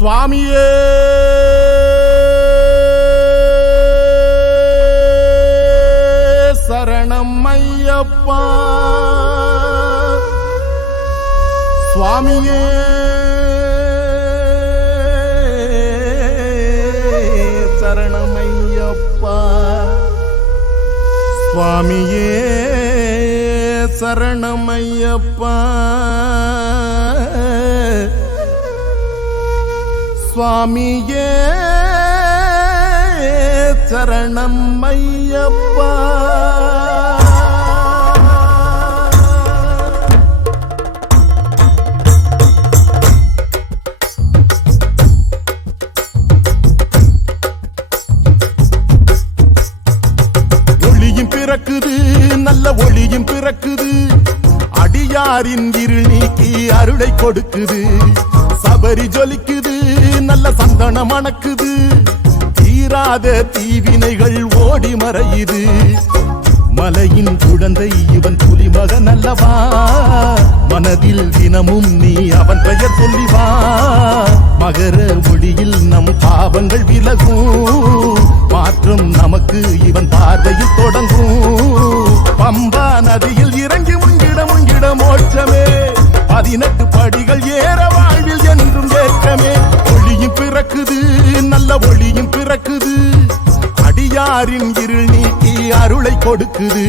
சுவாமியே சரணம் ஐயப்பா, சுவாமியே சரணம் ஐயப்பா, சுவாமியே சரணம் ஐயப்பா, சுவாமியே சரணம் ஐயப்பா. ஒளியும் பிறக்குது, நல்ல ஒளியும் பிறக்குது, அடியாரின் இருள் நீக்கி அருளை கொடுக்குது. சபரி ஜொலிக்குது, நல்ல சந்தனம் மணக்குது, தீராத தீவினைகள் ஓடி மறையுது. மலையின் குழந்தை இவன் புலிமகன் அல்லவா, மனதில் தினமும் நீ அவன் பெயர் சொல்லிவா. மகர ஒளியில் நம் பாவங்கள் விலகும், மாற்றம் நமக்கு இவன் பார்வையில் தொடங்கும். பம்பா நதியில் இறங்கி முங்கிட மோட்சமே, 18 படிகள் ஏற வாழ்வில் என்றும் ஏற்றமே. ஒளியும் பிறக்குது, நல்ல ஒளியும் பிறக்குது, அடியாரின் இருள் நீக்கி அருளை கொடுக்குது.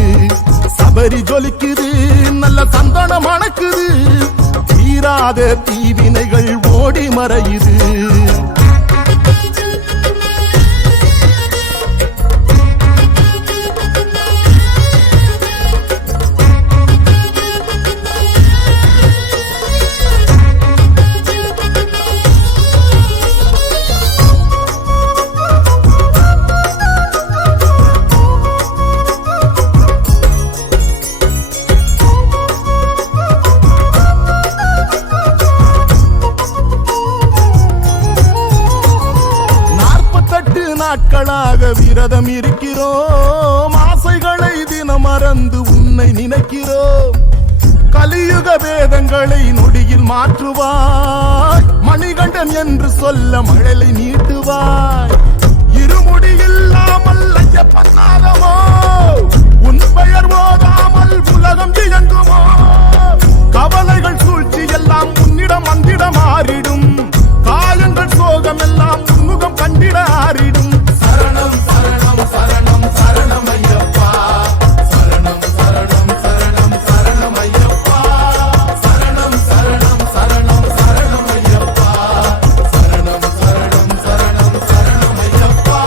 சபரி ஜொலிக்குது, நல்ல சந்தனம் மணக்குது, தீராத தீவினைகள் ஓடி மறையுது. நாட்களாக விரதம் இருக்கிறோம், ஆசைகளை தினம் மறந்து உன்னை நினைக்கிறோம். கலியுக வேதங்களை நொடியில் மாற்றுவாய், மணிகண்டன் என்று சொல்ல மழலை நீட்டுவாய். இருமுடி இல்லாமல் ஐயப்பன் நாதமோ, உன் பெயர் ஓதாமல் உலகம் இயங்குமோ. கவலைகள் சூழ்ச்சி எல்லாம் உன்னிடம் வந்திட மாறிடும், காயங்கள் சோகம் எல்லாம் உன்முகம் கண்டிட ஆறிடும். சரணம் சரணம் சரணம் சரணம் ஐயப்பா, சரணம் சரணம் சரணம் சரணம் ஐயப்பா, சரணம் சரணம் சரணம் சரணம் ஐயப்பா, சரணம் சரணம் சரணம் சரணம் ஐயப்பா.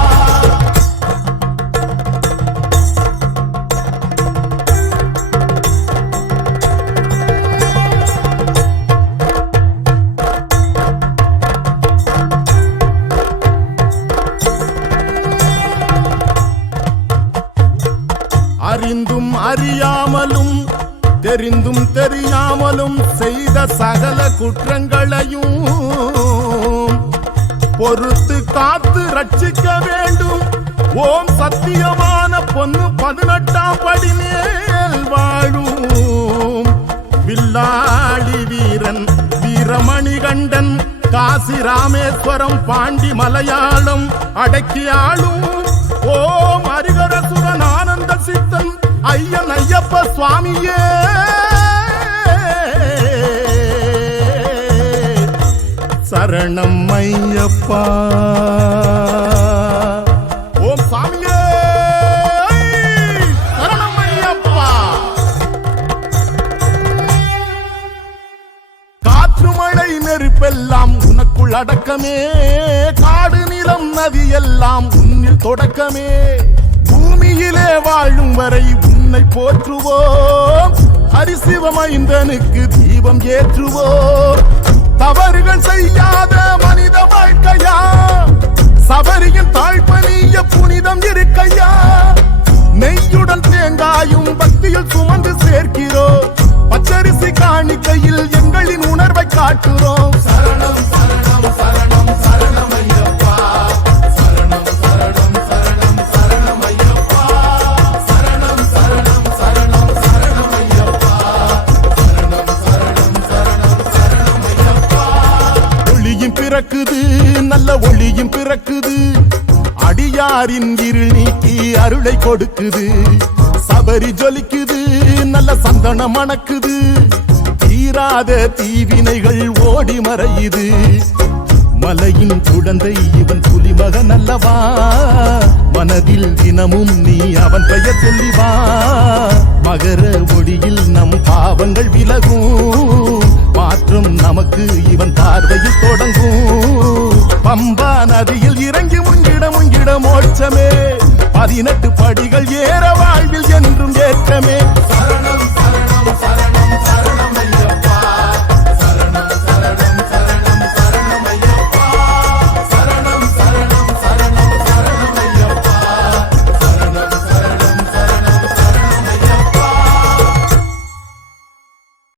அறிந்தும் அறியாமலும் தெரிந்தும் தெரியாமலும் செய்த சகல குற்றங்களையும் பொறுத்து காத்து ரட்சிக்க வேண்டும். ஓம் சத்தியமான பொன்னு 18ஆம் படி மேல் வாழும் வில்லாளி வீரன் வீரமணிகண்டன், காசி ராமேஸ்வரம் பாண்டி மலையாளம் அடக்கி ஆளும். ஓம் ஹரிகரசுரன் ஆனந்த சித்தன் ஐயன் ஐயப்ப சுவாமியே சரணம் ஐயப்பா. ஓம் சாமியே சரணம் ஐயப்பா. காற்று மழை நெருப்பெல்லாம் உனக்குள் அடக்கமே, காடு நிலம் நதி எல்லாம் உன்னில் தொடக்கமே. பூமியிலே வாழும் வரை உன்னை போற்றுவோம், ஹரிசிவமைந்தனுக்கு தீபம் ஏற்றுவோம். தவறுகள் செய்யாத மனித வாழ்க்கையா, சபரியின் தாழ்பணிய புனிதம் இருக்கையா. நெய்யுடன் தேங்காயும் பக்தியில் சுமந்து சேர்க்கிறோம், பச்சரிசி காணிக்கையில் எங்களின் உணர்வை காட்டுறோம். சரணம் சரணம் சரணம் சரணம் ஐயப்பா, சரணம் சரணம் சரணம் சரணம் ஐயப்பா, சரணம் சரணம் சரணம் சரணம் ஐயப்பா, சரணம் சரணம் சரணம் சரணம் ஐயப்பா. ஒளியும் பிற பிறக்குது நல்ல ஒளியும் பிறக்குது அடியாரின் இருள் நீக்கி அருளை கொடுக்குது சபரி ஜொலிக்குது நல்ல சந்தனம் மணக்குது தீராத தீவினைகள் ஓடி மறையுது மலையின் குழந்தை இவன் புலிமகன் அல்லவா மனதில் தினமும் நீ அவன் பெயர் சொல்லி வா மகர ஒளியில் நம் பாவங்கள் விலகும் மாற்றம் நமக்கு இவன் பார்வையில் தொடங்கும் பம்பா நதியில் இறங்கி முங்கிட மோட்சமே 18 படிகள் ஏற வாழ்வில் என்றும் ஏற்றமே